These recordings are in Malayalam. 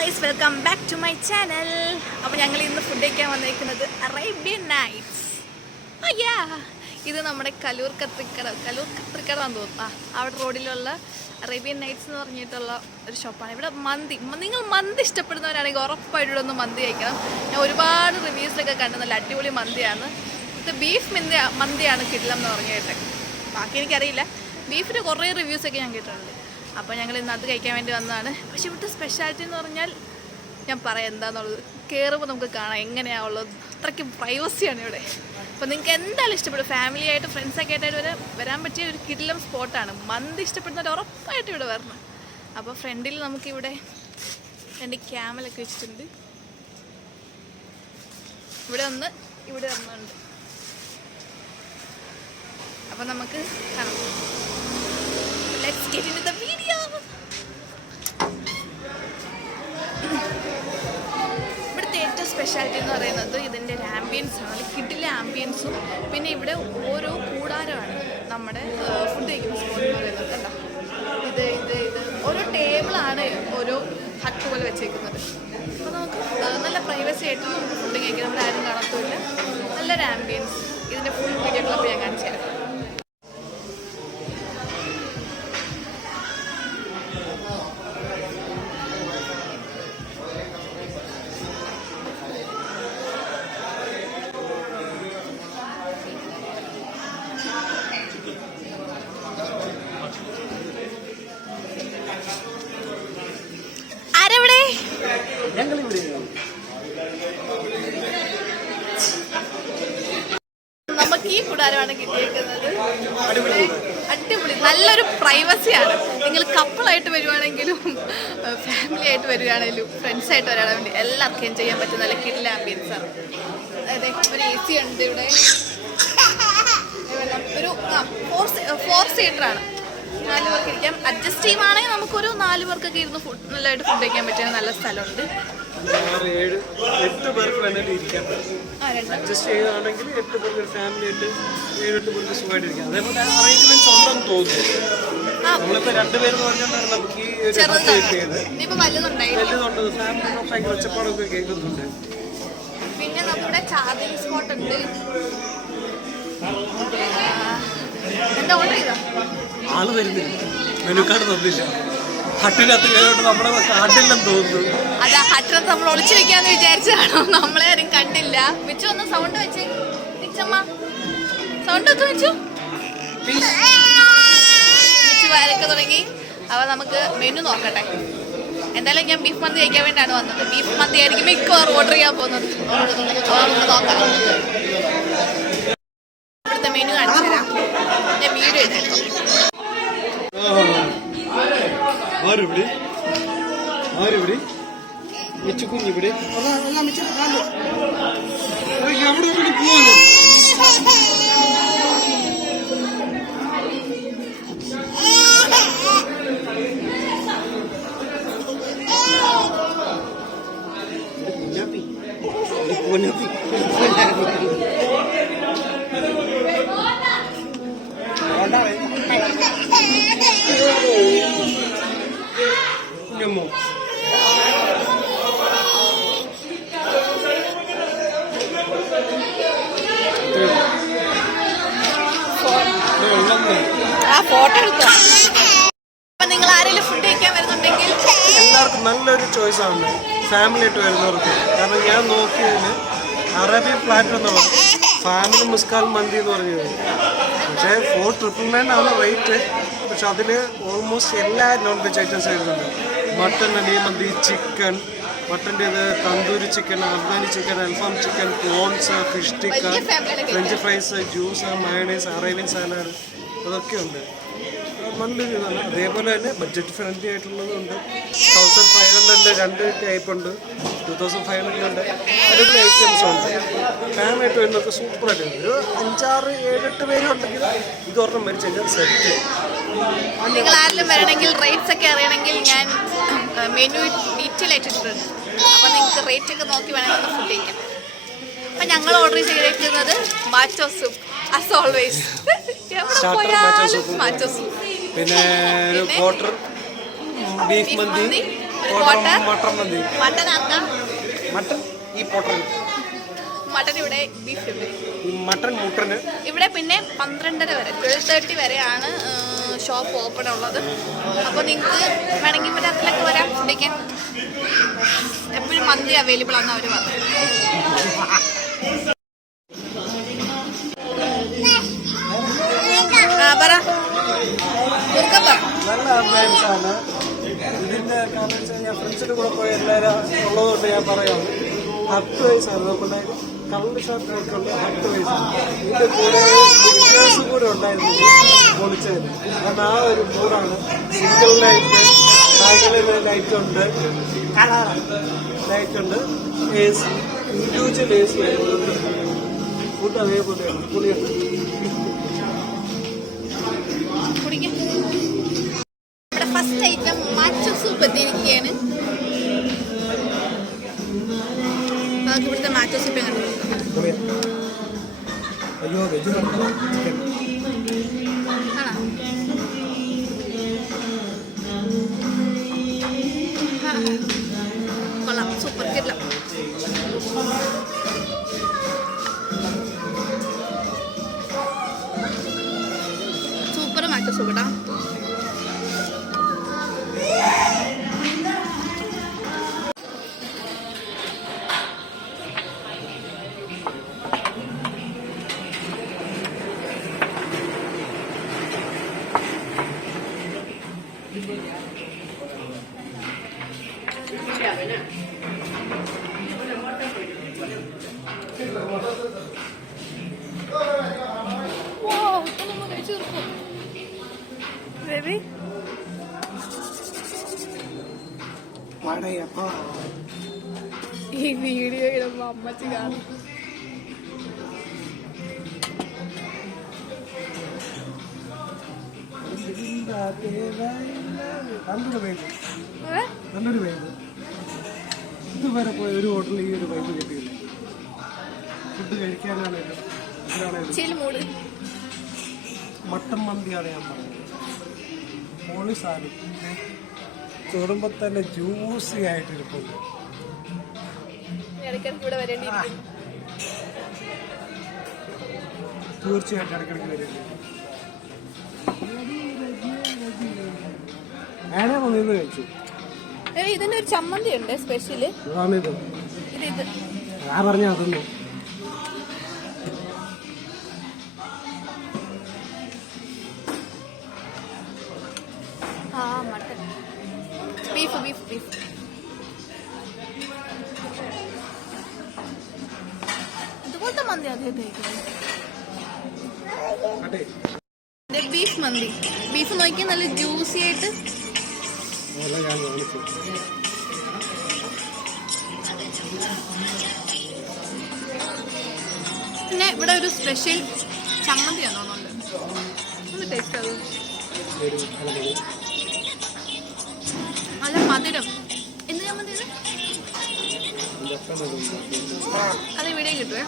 Guys, welcome back to my channel. അപ്പോൾ ഞങ്ങൾ ഇന്ന് ഫുഡ് കഴിക്കാൻ വന്നിരിക്കുന്നത് അറേബ്യൻ നൈറ്റ്സ്. ഇത് നമ്മുടെ കലൂർ കത്രിക്കട എന്ന് തോന്നുന്നു. അവിടെ റോഡിലുള്ള അറേബ്യൻ നൈറ്റ്സ് എന്ന് പറഞ്ഞിട്ടുള്ള ഒരു ഷോപ്പാണ്. ഇവിടെ നിങ്ങൾ മന്തി ഇഷ്ടപ്പെടുന്നവരാണെങ്കിൽ ഉറപ്പായിട്ട് ഇവിടെ ഒന്ന് മന്തി കഴിക്കണം. ഞാൻ ഒരുപാട് റിവ്യൂസൊക്കെ കണ്ടു, നല്ല അടിപൊളി മന്തിയാണ്. ഇത് ബീഫ് മന്തിയാണ് കിടിലം എന്ന് പറഞ്ഞു കേട്ടെ. ബാക്കി എനിക്കറിയില്ല. ബീഫിൻ്റെ കുറേ റിവ്യൂസൊക്കെ ഞാൻ കേട്ടിട്ടുണ്ട്. അപ്പോൾ ഞങ്ങൾ ഇന്ന് അത് കഴിക്കാൻ വേണ്ടി വന്നതാണ്. പക്ഷേ ഇവിടുത്തെ സ്പെഷ്യാലിറ്റി എന്ന് പറഞ്ഞാൽ ഞാൻ പറയാം എന്താണെന്നുള്ളത്. കയറുമ്പോൾ നമുക്ക് കാണാം എങ്ങനെയാണുള്ളത്. അത്രയ്ക്ക് പ്രൈവസിയാണ് ഇവിടെ. അപ്പോൾ നിങ്ങൾക്ക് എന്തായാലും ഇഷ്ടപ്പെടും. ഫാമിലി ആയിട്ട് ഫ്രണ്ട്സൊക്കെ ആയിട്ട് വരാൻ പറ്റിയ ഒരു കിടിലം സ്പോട്ടാണ്. മന്തി ഇഷ്ടപ്പെടുന്നവർ ഉറപ്പായിട്ട് ഇവിടെ വരണം. അപ്പോൾ ഫ്രണ്ടിൽ നമുക്കിവിടെ 2 ക്യാമലൊക്കെ വെച്ചിട്ടുണ്ട്. ഇവിടെ ഒന്നുണ്ട്. അപ്പോൾ നമുക്ക് കാണാം. Let's get into the video. ഇവിടുത്തെ ഏറ്റവും സ്പെഷ്യാലിറ്റി എന്ന് പറയുന്നത് ഇതിൻ്റെ ഒരു ആംബിയൻസ് ആണ്. കിട്ടിലെ ആംബിയൻസും പിന്നെ ഇവിടെ ഓരോ കൂടാരമാണ് നമ്മുടെ ഫുഡ് കഴിക്കുന്ന സ്പോട്ട് എന്ന് പറയുന്നത്. കണ്ടോ, ഇത് ഓരോ ടേബിളാണ് ഓരോ ഹട്ട് പോലെ വെച്ചേക്കുന്നത്. അപ്പോൾ നമുക്ക് നല്ല പ്രൈവസി ആയിട്ട് നമുക്ക് ഫുഡ് കഴിക്കാം. നമ്മുടെ ആരും കാണത്തില്ല. നല്ലൊരു ആംബിയൻസ്. ഇതിൻ്റെ ഫുൾ വീഡിയോ ക്ലിപ്പ് ഞാൻ കാണിച്ചു തരാം. നമുക്ക് ഈ കൂടാരമാണ് കിട്ടിയേക്കുന്നത്. അടിപൊളി, നല്ലൊരു പ്രൈവസിയാണ്. നിങ്ങൾ കപ്പിളായിട്ട് വരുവാണെങ്കിലും ഫാമിലി ആയിട്ട് വരുവാണെങ്കിലും ഫ്രണ്ട്സായിട്ട് വരാണെങ്കിൽ എല്ലാവർക്കും എൻജോയ് ചെയ്യാൻ പറ്റുന്ന നല്ല കിടില ആംബിയൻസ് ആണ്. അതെ, ഒരു AC ഉണ്ട് ഇവിടെ. ഒരു 4 സീറ്ററാണ്. 4 പേർക്ക് ഇരിക്കാം. അഡ്ജസ്റ്റ് ചെയ്യുവാണെങ്കിൽ നമുക്കൊരു 4 പേർക്കൊക്കെ ഇരുന്ന് നല്ലതായിട്ട് ഫുഡ് കഴിക്കാൻ പറ്റിയ നല്ല സ്ഥലമുണ്ട്. 8 പേർക്ക് വേണ്ടിയിട്ട് ഇരിക്കാൻ പറ്റും. അഡ്ജസ്റ്റ് ചെയ്യുകയാണെങ്കിൽ 8 പേർക്ക് ഫാമിലി ആയിട്ട് 7-8 പേർക്ക് സുഖമായിട്ട് ഇരിക്കാം. അതേപോലെ അറേഞ്ച്മെന്റ്സ് ഉണ്ടെന്ന് തോന്നുന്നു. നമ്മളിപ്പോൾ 2 പേരെന്ന് പറഞ്ഞാൽ നമുക്ക് ഈ ഒരു വലുതുണ്ട്. ഫാമിലി ഭയങ്കര ഒച്ചപ്പാടൊക്കെ കേൾക്കുന്നുണ്ട്. പിന്നെ നമ്മുടെ ചാർജിങ് സ്പോട്ട് ഉണ്ട്. എന്താ ഓർഡർ ചെയ്തോ? ആള് വരുന്നില്ല, മെനു കാർഡ് തന്നില്ല. ഹട്ടിനകത്ത് കയറിയിട്ട് നമ്മളെ കണ്ടില്ലെന്ന് തോന്നുന്നു. അതാ, ഹട്ടിനകത്ത് നമ്മൾ ഒളിച്ചു വെക്കാന്ന് വിചാരിച്ചാണോ? നമ്മളെ ആരും കണ്ടില്ല. വെച്ചു ഒന്ന് സൗണ്ട് വെച്ചേ. സൗണ്ട് ഒക്കെ വെച്ചു വരക്കെ തുടങ്ങി. അപ്പോൾ നമുക്ക് മെനു നോക്കട്ടെ. എന്തായാലും ഞാൻ ബീഫ് മന്തി കഴിക്കാൻ വേണ്ടിയാണ് വന്നത്. ബീഫ് മന്തി ആയിരിക്കും മിക്കവാറും ഓർഡർ ചെയ്യാൻ പോകുന്നത്. നമുക്ക് നോക്കാം. ഇവിടുത്തെ മെനു കാണിച്ചു തരാം. ഞാൻ വീഡിയോ എടുത്തു. ആരിവിടെ മിച്ചുക്കുഞ്ഞിവിടെ അവിടെ പോവാണ്. ഫോട്ടോ എടുത്തോ? അപ്പൊ നിങ്ങൾ ആരെങ്കിലും ഫുഡ് കഴിക്കാൻ വരുന്നുണ്ടെങ്കിൽ എല്ലാവർക്കും നല്ലൊരു ചോയ്സാണ് ഫാമിലി ആയിട്ട് വരുന്നവർക്ക്. കാരണം ഞാൻ നോക്കിയതിന് അറേബ്യൻ ഫ്ലാറ്റ് എന്നുള്ള ഫാമിലി മുസ്കാൽ മന്തി എന്ന് പറഞ്ഞത്. പക്ഷേ 4,999 ആണ് റേറ്റ്. പക്ഷെ അതിൽ ഓൾമോസ്റ്റ് എല്ലാ നോൺ വെജ് ഐറ്റംസ് വരുന്നുണ്ട്. മട്ടൺ അലി മന്തി, ചിക്കൻ, മട്ടൻ്റെ ഇത് തന്തൂരി ചിക്കൻ, അഫ്ഗാനി ചിക്കൻ, അൽഫാം chicken, prawns, fish tikka, French fries, juice, mayonnaise, Arabian salad, അതൊക്കെ ഉണ്ട്. നല്ലൊരു ഇതാണ്. അതേപോലെ തന്നെ ബഡ്ജറ്റ് ഫ്രണ്ട്ലി ആയിട്ടുള്ളതുണ്ട്. 1,500 2 ടൈപ്പ് ഉണ്ട്, 2,500 ഉണ്ട്. അടിപൊളി ഐറ്റംസ് ഉണ്ട്. ഫാമിലി ആയിട്ട് വരുന്നതൊക്കെ സൂപ്പറായിട്ട് ഉണ്ട്. ഒരു 5-6-7-8 പേരുണ്ടെങ്കിൽ ഇതൊരെണ്ണം മരിച്ചു കഴിഞ്ഞാൽ സെറ്റ്. നിങ്ങൾ ആരെങ്കിലും വരണമെങ്കിൽ റേറ്റ്സ് ഒക്കെ അറിയണമെങ്കിൽ ഞാൻ മെനു ഡീറ്റെയിൽ ആയിട്ടിട്ടുണ്ട്. അപ്പോൾ നിങ്ങൾക്ക് റേറ്റ് ഒക്കെ നോക്കി വേണമെങ്കിൽ ഫുഡ് കഴിക്കാം. അപ്പം ഞങ്ങൾ ഓർഡർ ചെയ്തേക്കുന്നത് മാച്ചോ സൂപ്പ് ആസ് ഓൾവേസ്. മാച്ചോ സൂപ്പ്, പിന്നെ ഒരു ക്വാർട്ടർ ബീഫ് മന്തി, മട്ടൻ മന്തി. മട്ടൻ ആർക്കാ? മട്ടൻ ഈ പൊട്ടൻ. മട്ടൻ ഇവിടെ, ബീഫ് ഇവിടെ. മട്ടൻ മുട്ടന് ഇവിടെ പിന്നെ 12:30 വരെ 12:30 വരെയാണ് ഷോപ്പ് ഓപ്പൺ ഉള്ളത്. അപ്പോൾ നിങ്ങൾക്ക് വേണമെങ്കിൽ ഇവിടെ അതിലൊക്കെ വരാം ഫുഡിക്കാൻ. എപ്പോഴും മന്തി അവൈലബിൾ ആണെന്ന് അവർ പറഞ്ഞു. പറ നല്ല ആംബിയൻസ് ആണ്. ഇതിന്റെ കാരണം വെച്ചാൽ ഞാൻ ഫ്രണ്ട്സിന്റെ കൂടെ പോയി എല്ലാവരും ഉള്ളതുകൊണ്ട് ഞാൻ പറയാം 10 വയസ്സാണ് നമ്മുടെ കള്ള് ഷോപ്പിലൊക്കെ ഉണ്ട്. 10 വയസ്സാണ്. ഇതിന്റെ കൂടെ ബിസിനസ് കൂടെ ഉണ്ടായിരുന്നു പൊളിച്ചത്. കാരണം ആ ഒരു മൂടാണ്. സിംഗിൾ ലൈറ്റ്, ഫാമിലി ലൈറ്റ് ഉണ്ട്, ലൈറ്റ് ഉണ്ട്, AC, ഇൻഡിവിജ്വൽ AC ആയിരുന്നു. ഫുഡ് അതേപോലെയാണ്, പുളിയുണ്ട്. ഇവിടെ ഫസ്റ്റ് ഐറ്റം മാച്ചോ സൂപ്പ് എത്തിയിരിക്കുകയാണ്. നമുക്ക് ഇവിടുത്തെ മാച്ചോ സൂപ്പ് കണ്ടു. അയ്യോ വെജ് ആണോ? കൊള്ളാം, സൂപ്പർ കിട്ടില്ല. സൂപ്പർ മാച്ചോ സൂപ്പ് കേട്ടോ. Baby? ഈ വീഡിയോ ഇടുമ്പോ അമ്മച്ചി കാണും. നല്ലൊരു വൈബ്. ഇതുവരെ പോയ ഒരു ഹോട്ടലിൽ ഈ ഒരു വൈബ് കിട്ടിയില്ല. ഫുഡ് കഴിക്കാനാണേലും ഇതിലാണേലും. മട്ടൻ മന്തിയാണ് ഞാൻ പറഞ്ഞത്. മോളി സാധനം തൊടുമ്പോ തന്നെ ജ്യൂസി ആയിട്ടിരിപ്പുണ്ട്. തീർച്ചയായിട്ടും ഇടയ്ക്കിടയ്ക്ക് വരേണ്ടി. ഞാനേ വന്നിരുന്ന് കഴിച്ചു. ഇതിന്റെ ഒരു ചമ്മന്തി ഉണ്ട് സ്പെഷ്യല്. അതാണിത്. ഞാൻ പറഞ്ഞ അതൊന്നും മട്ടൻ ബീഫ് ബീഫ് ബീഫ് ഇതുപോലത്തെ മന്തി ആദ്യം ബീഫ് മന്തി. ബീഫ് നോക്കിയാൽ നല്ല ജ്യൂസി ആയിട്ട്. പിന്നെ ഇവിടെ ഒരു സ്പെഷ്യൽ ചമ്മന്തി തോന്നുന്നുണ്ട്. ഒന്ന് ടേസ്റ്റ് അത്. നല്ല മധുരം. എന്ത് ചമ്മന്തി? അത് വീഡിയോ കിട്ടുവേ.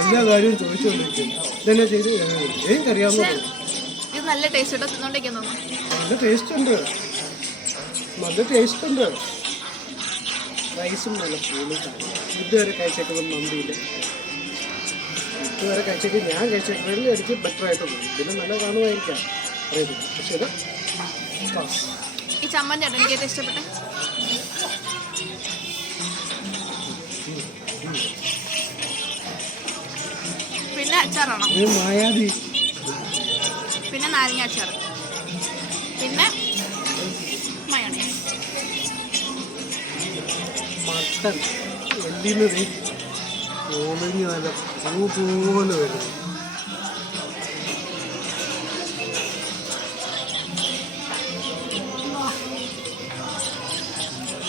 എല്ലാ കാര്യവും ചോദിച്ചുകൊണ്ടിരിക്കും. ഇതെന്നെ ചെയ്ത് എനിക്കറിയാവുന്ന. ഇത് നല്ല ടേസ്റ്റ് ഇട്ടോ, തിന്നോണ്ടേക്കാൻ തോന്നുന്നു. നല്ല ടേസ്റ്റ് ഉണ്ട്, നല്ല ടേസ്റ്റ് ഉണ്ട്. റൈസും നല്ല പൂളിട്ടാണ്. ഇതുവരെ കഴിച്ചേക്കുന്ന മന്തിയിൽ ഇതുവരെ കഴിച്ചേക്ക് ഞാൻ കഴിച്ചേക്കുന്നതിൽ എനിക്ക് ബെറ്റർ ആയിട്ട് തോന്നി. ഇതിന് നല്ല കാണുമായിരിക്കാം അറിയത്തില്ല. പക്ഷെ ഇത് ഈ ചമ്മന്തി ആട്ടോ എനിക്ക് ഏറ്റവും ഇഷ്ടപ്പെട്ടെ. പിന്നെ അച്ചാറാണോ? മായാവി. പിന്നെ നാരങ്ങ അച്ചാർ. പിന്നെ മയോണൈസ്. മട്ടൻ എല്ലിന് ഒളിഞ്ഞ് നല്ല പൂ പോലെ വരുന്നു.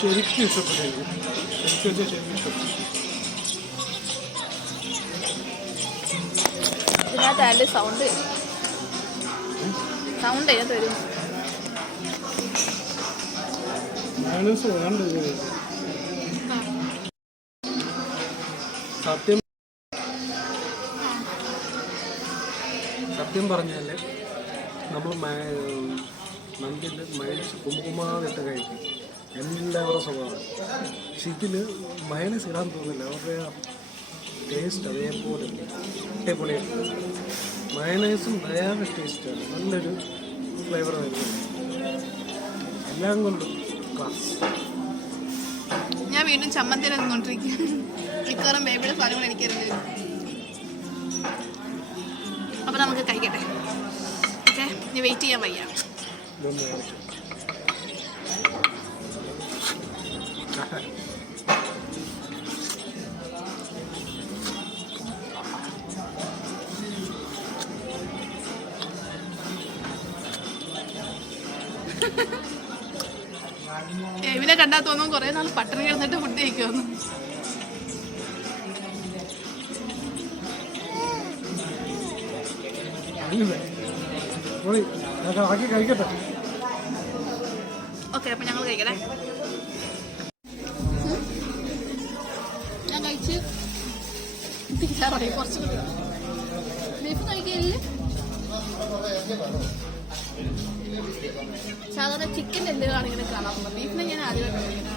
ശരിക്കും ഇഷ്ടപ്പെട്ടു. ശരിക്കും ഇഷ്ടപ്പെട്ടു. ഇതിനകത്ത് അതിൻ്റെ സൗണ്ട് അതിനകത്ത് വരും. സത്യം പറഞ്ഞാൽ നമ്മൾ മന്തിയിൽ മൈനസ് കുമ്പുമാവിട്ട് കഴിക്കും. എല്ലാവരുടെ സ്വഭാവം. പക്ഷെ ഇതിൽ മയണൈസ് ഇടാൻ തോന്നില്ല. അവരുടെ ടേസ്റ്റ് അതേപോലെ അടിപൊളിയാണ്. മയണൈസും വേറെ ടേസ്റ്റാണ്, നല്ലൊരു ഫ്ലേവർ വരുന്നത്. എല്ലാം കൊണ്ടും ക്ലാസ്. ഞാൻ വീണ്ടും ചമ്മന്തി നിന്നുകൊണ്ടിരിക്കുക. മിക്കവാറും ബേബിയുടെ ഫലങ്ങൾ എനിക്കറിയില്ല. അപ്പോൾ നമുക്ക് കഴിക്കട്ടെ. ഓക്കെ, ഇനി വെയിറ്റ് ചെയ്യാൻ വയ്യ. ഇവനെ കണ്ടാൽ തോന്നും കുറേ നാൾ പട്ടണി കിടന്നിട്ട് ഫുഡ് കഴിക്കുമെന്ന്. ഓക്കെ, അപ്പം ഞങ്ങൾ കഴിക്കണേ. ഞാൻ കഴിച്ച് തിരിച്ചാറായി. കുറച്ച് ബീഫ് കഴിക്കില്ലേ? സാധാരണ ചിക്കൻ എന്തെങ്കിലും ഇങ്ങനെ കാണാറുണ്ട്. ബീഫിനെ ഞാൻ ആദ്യമായിട്ട് കഴിക്കുന്നത്.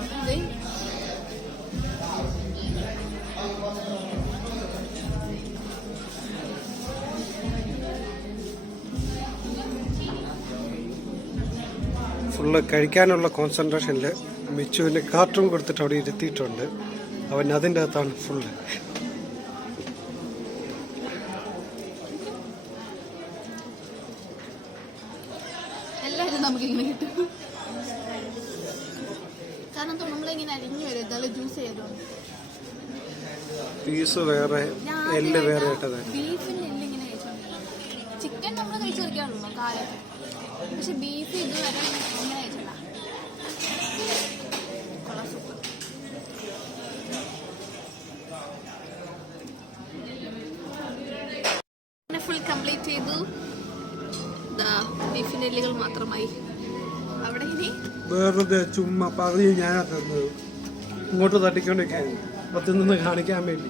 ഫുള്ള് കഴിക്കാനുള്ള കോൺസെൻട്രേഷനിൽ മിച്ചുവിന് കാർട്ടൂൺ കൊടുത്തിട്ട് അവിടെ ഇരുത്തിയിട്ടുണ്ട്. അവൻ അതിൻ്റെ അകത്താണ് ഫുള്ള്. എല്ലാവരും നമുക്കിങ്ങനെ കിട്ടും. കാരണം നമ്മളിങ്ങനെ അരിഞ്ഞു വരും. ഇതായാലും ജ്യൂസ് ചെയ്തോണ്ട് പീസ് വേറെ, എല്ല് വേറെ ഇട്ടത്. ബീഫിൻ്റെ എല്ല് ഇങ്ങനെ കഴിച്ചോണ്ടിരിക്കും. ചിക്കൻ നമ്മൾ കഴിച്ചു കഴിക്കാറുണ്ടോ കാലത്ത്? പക്ഷെ ബീഫ് ഇതുവരെ ഇങ്ങനെ കഴിച്ചില്ല. കൊള്ളാം, സൂപ്പർ. ഫുൾ കംപ്ലീറ്റ് ചെയ്തു. ബീഫിൻ്റെ എല്ലുകൾ മാത്രമായി. അവിടെ ഇനി വെറുതെ ചുമ്മാ പറഞ്ഞ് ഞാൻ ഇങ്ങോട്ട് തട്ടിക്കൊണ്ടിരിക്കുകയാണ് പത്തിൽ നിന്ന് കാണിക്കാൻ വേണ്ടി.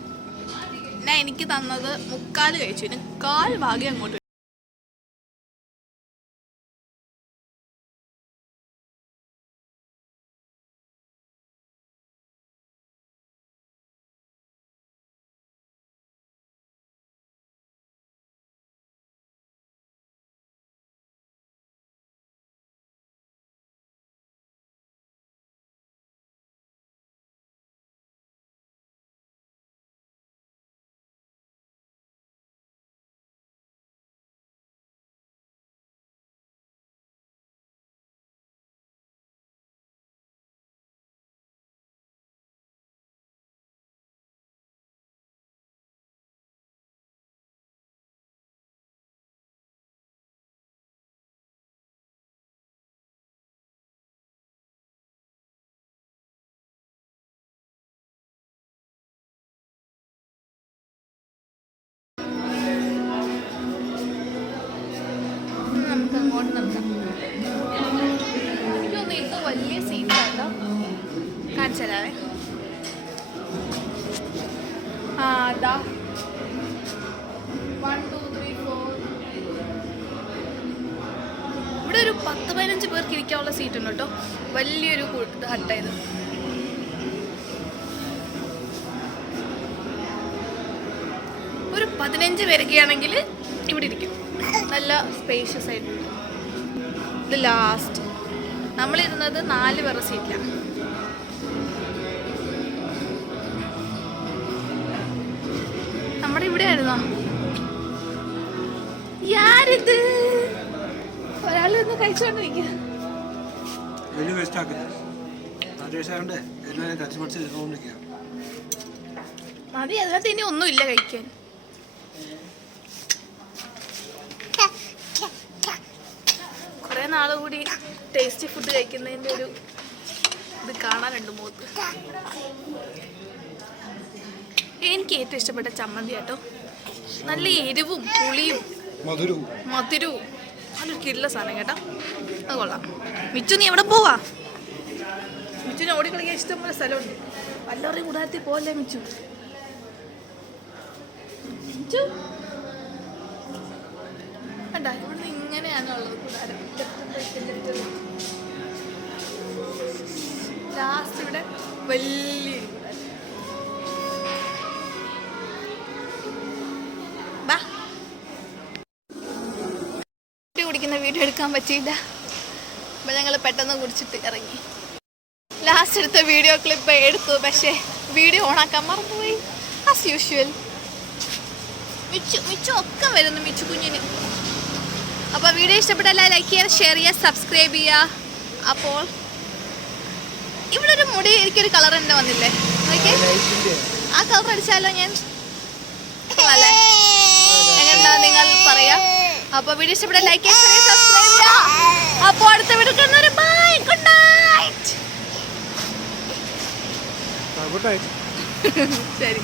എനിക്ക് തന്നത് 3/4 കഴിച്ചു. ഇനി 1/4 ഭാഗ്യം അങ്ങോട്ട്. നമുക്ക് അങ്ങോട്ട് നോക്കാം. എനിക്കൊന്ന് ഇത് വലിയ സീറ്റാട്ടോ. കാണിച്ചു തരാവേ. അതാ 1 2 3 4. ഇവിടെ ഒരു 10-15 പേർക്ക് ഇരിക്കാനുള്ള സീറ്റ് ഉണ്ട് കേട്ടോ. വലിയൊരു ഹട്ടായത്. ഒരു 15 പേരൊക്കെ ആണെങ്കിൽ ഇവിടെ ഇരിക്കും. നല്ല സ്പേഷ്യസ് ആയിട്ടുണ്ട്. ഇത് ലാസ്റ്റ് നമ്മളിരുന്നത് 4 പേരുടെ സീറ്റിലാണ്. നമ്മുടെ ഇവിടെ ആയിരുന്നോ? യാരിത് ഒരാളൊന്ന് കഴിച്ചോണ്ടിരിക്കുക. മതി, അതിനകത്ത് ഇനി ഒന്നുമില്ല കഴിക്കാൻ. കുറെ നാൾ കൂടി ടേസ്റ്റി ഫുഡ് കഴിക്കുന്നതിൻ്റെ ഒരു ഇത് കാണാനുണ്ട് മുഖത്ത്. എനിക്ക് ഏറ്റവും ഇഷ്ടപ്പെട്ട ചമ്മന്തി കേട്ടോ. നല്ല എരിവും പുളിയും മധുരവും നല്ലൊരു കിടില സാധനം കേട്ടോ. അത് കൊള്ളാം. മിച്ചു നീ എവിടെ പോവാ? മിച്ചുവിന് ഓടിക്കളിക്കാൻ ഇഷ്ടംപോലെ സ്ഥലമുണ്ട്. വല്ലവരെയും കൂടാരത്തിൽ പോവല്ലേ മിച്ചു? മിച്ചു കണ്ട ഇവിടെ ഇങ്ങനെയാണ് ഉള്ളത് കൂടാരം. ലാസ്റ്റ് ഇവിടെ വലിയ ബാ കുടിക്കുന്ന വീഡിയോ എടുക്കാൻ പറ്റിയില്ല. അപ്പോൾ ഞങ്ങൾ പെട്ടെന്ന് കുടിച്ചിട്ട് ഇറങ്ങി. ലാസ്റ്റ് എടുത്ത വീഡിയോ ക്ലിപ്പ് എടുത്തു, പക്ഷേ വീഡിയോ ഓണാക്കാൻ മറന്നുപോയി. ആസ് യൂഷ്വൽ മിച്ചു ഒക്കെ വരുന്നു മിച്ചു കുഞ്ഞിന്. അപ്പോൾ വീഡിയോ ഇഷ്ടപ്പെട്ടല്ല ലൈക്ക് ചെയ്യുക, ഷെയർ ചെയ്യുക, സബ്സ്ക്രൈബ് ചെയ്യുക. അപ്പോൾ ഇവിടെ ഒരു മുടി എനിക്കൊരു കളർ തന്നെ വന്നില്ലേ, ഓക്കെ ആ കളർ അടിച്ചാലോ ഞാൻ അല്ലേ, എങ്ങനെയുണ്ടാ നിങ്ങൾ പറയാ. അപ്പോൾ വീഡിയോ ഇഷ്ടപ്പെട്ട ലൈക്ക് ചെയ്യുക, ഷെയർ ചെയ്യുക, സബ്സ്ക്രൈബ് ചെയ്യുക. അപ്പോൾ അടുത്ത വീഡിയോ കാണുന്നവരെ bye, good night. Good night. ശരി.